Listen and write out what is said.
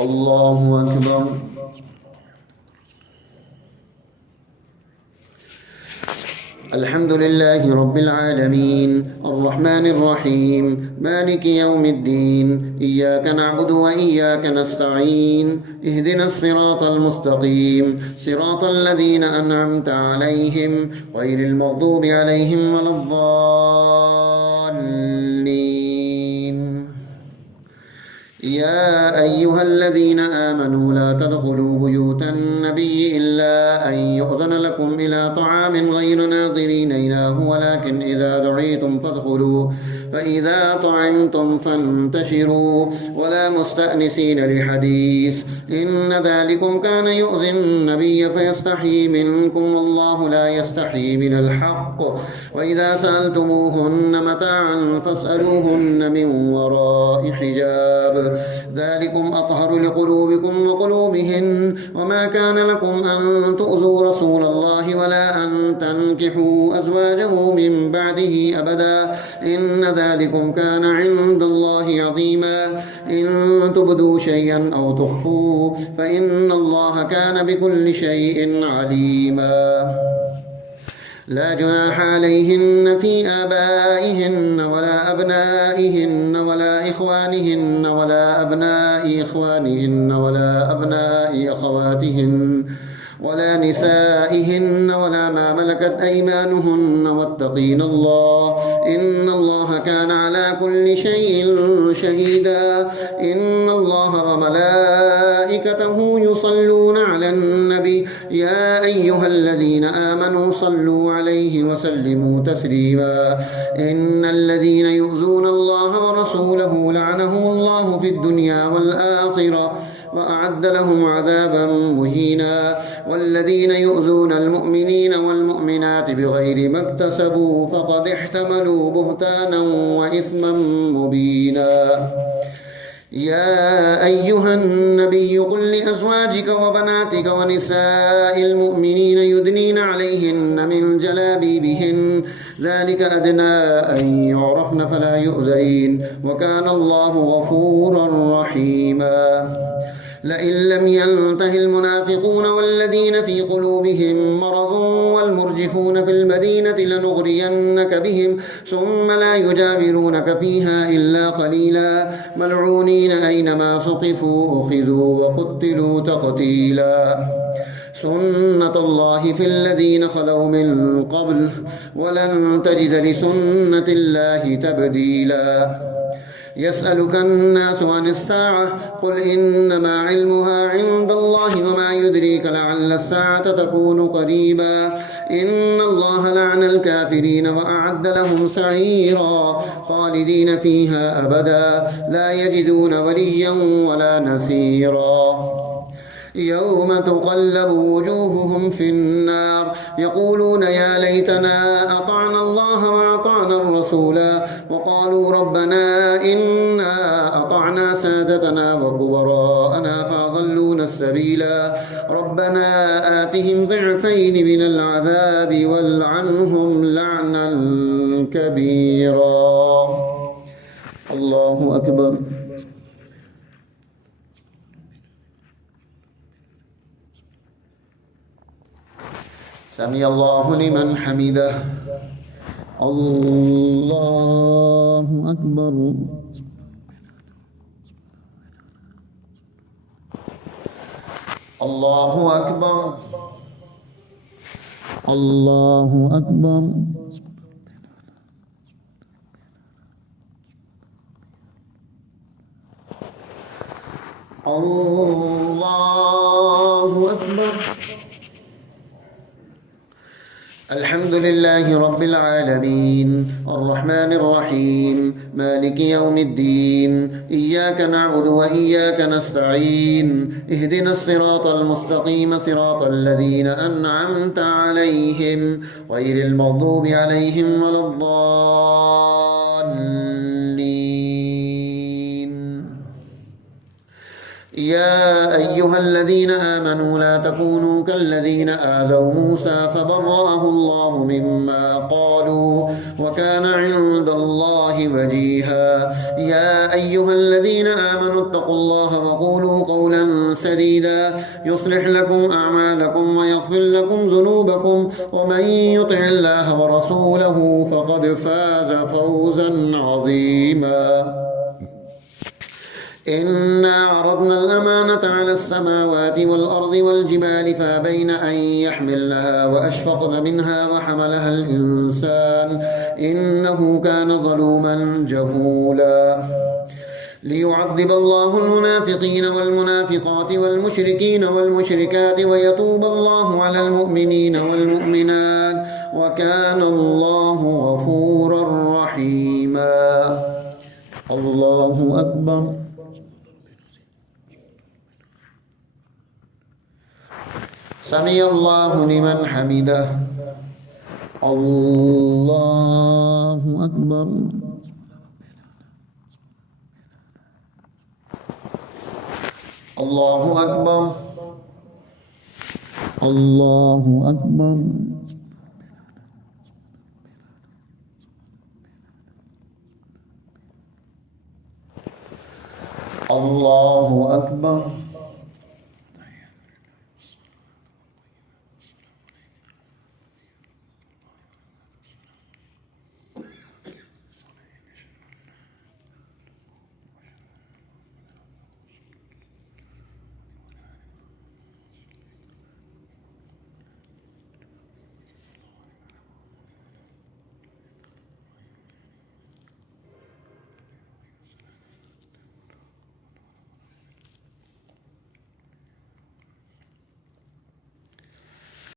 الله أكبر. الحمد لله رب العالمين الرحمن الرحيم مالك يوم الدين إياك نعبد وإياك نستعين اهدنا الصراط المستقيم صراط الذين أنعمت عليهم غير المغضوب عليهم ولا الضالين. يا أيها الذين آمنوا لا تدخلوا بيوت النبي إلا أن يؤذن لكم إلى طعام غير ناظرين إناه ولكن إذا دعيتم فادخلوا فإذا طعمتم فانتشروا ولا مستأنسين لحديث إن ذلكم كان يؤذي النبي فيستحيي منكم والله لا يستحيي من الحق وإذا سألتموهن متاعا فاسألوهن من وراء حجاب ذلكم أطهر لقلوبكم وقلوبهن وما كان لكم أن تؤذوا رسول الله ولا أن تنكحوا أزواجه من بعده أبدا إن ذلكم كان عند الله عظيما إن تبدوا شيئا أو تخفوه فإن الله كان بكل شيء عليما. لا جناح عليهن في آبائهن ولا أبنائهن ولا إخوانهن ولا أبناء إخوانهن ولا أبناء أخواتهن ولا نسائهن ولا ما ملكت أيمانهن واتقين الله إن الله كان على كل شيء شهيدا. إن الله وملائكته يصلون على النبي يا أيها الذين آمنوا صلوا عليه وسلموا تسليما. إن الذين يؤذون الله ورسوله لعنهم الله في الدنيا والآخرة وأعد لهم عذابا مهينا. والذين يؤذون المؤمنين والمؤمنات بغير ما اكتسبوا فقد احتملوا بهتانا وإثما مبينا. يا أيها النبي قل لأزواجك وبناتك ونساء المؤمنين يدنين عليهن من جلابيبهن ذلك أدنى أن يعرفن فلا يؤذين وكان الله غفورا رحيما. لئن لم ينته المنافقون والذين في قلوبهم مرض والمرجفون في المدينة لنغرينك بهم ثم لا يجاورونك فيها إلا قليلا ملعونين أينما ثقفوا أخذوا وقتلوا تقتيلا. سنة الله في الذين خلوا من قبل ولن تجد لسنة الله تبديلا. يسألك الناس عن الساعة قل إنما علمها عند الله وما يدريك لعل الساعة تكون قريبا. إن الله لعن الكافرين وأعد لهم سعيرا خالدين فيها أبدا لا يجدون وليا ولا نصيرا. يوم تقلب وجوههم في النار يقولون يا ليتنا أطعنا الله وأطعنا الرسولا وقالوا ربنا إنا أطعنا سادتنا وكبراءنا فأضلونا السبيلا. ربنا آتهم ضعفين من العذاب والعنهم لعنا كبيرا. الله أكبر. سمع الله لمن حمده. الله أكبر. الله أكبر. الله أكبر. الله أكبر. الحمد لله رب العالمين الرحمن الرحيم مالك يوم الدين إياك نعبد وإياك نستعين اهدنا الصراط المستقيم صراط الذين أنعمت عليهم غير المغضوب عليهم ولا الضالين. يا أيها الذين آمنوا لا تكونوا كالذين آذوا موسى فبرأه الله مما قالوا وكان عند الله وجيها. يا أيها الذين آمنوا اتقوا الله وقولوا قولا سديدا يصلح لكم أعمالكم ويغفر لكم ذنوبكم ومن يطع الله ورسوله فقد فاز فوزا عظيما. إنا عرضنا الأمانة على السماوات والأرض والجبال فأبين أن يحملنها وأشفقن منها وحملها الإنسان إنه كان ظلوما جهولا. ليعذب الله المنافقين والمنافقات والمشركين والمشركات ويتوب الله على المؤمنين والمؤمنات وكان الله غفورا رحيما. الله أكبر. سمع الله لمن حمده. الله أكبر. الله أكبر. الله أكبر. الله أكبر.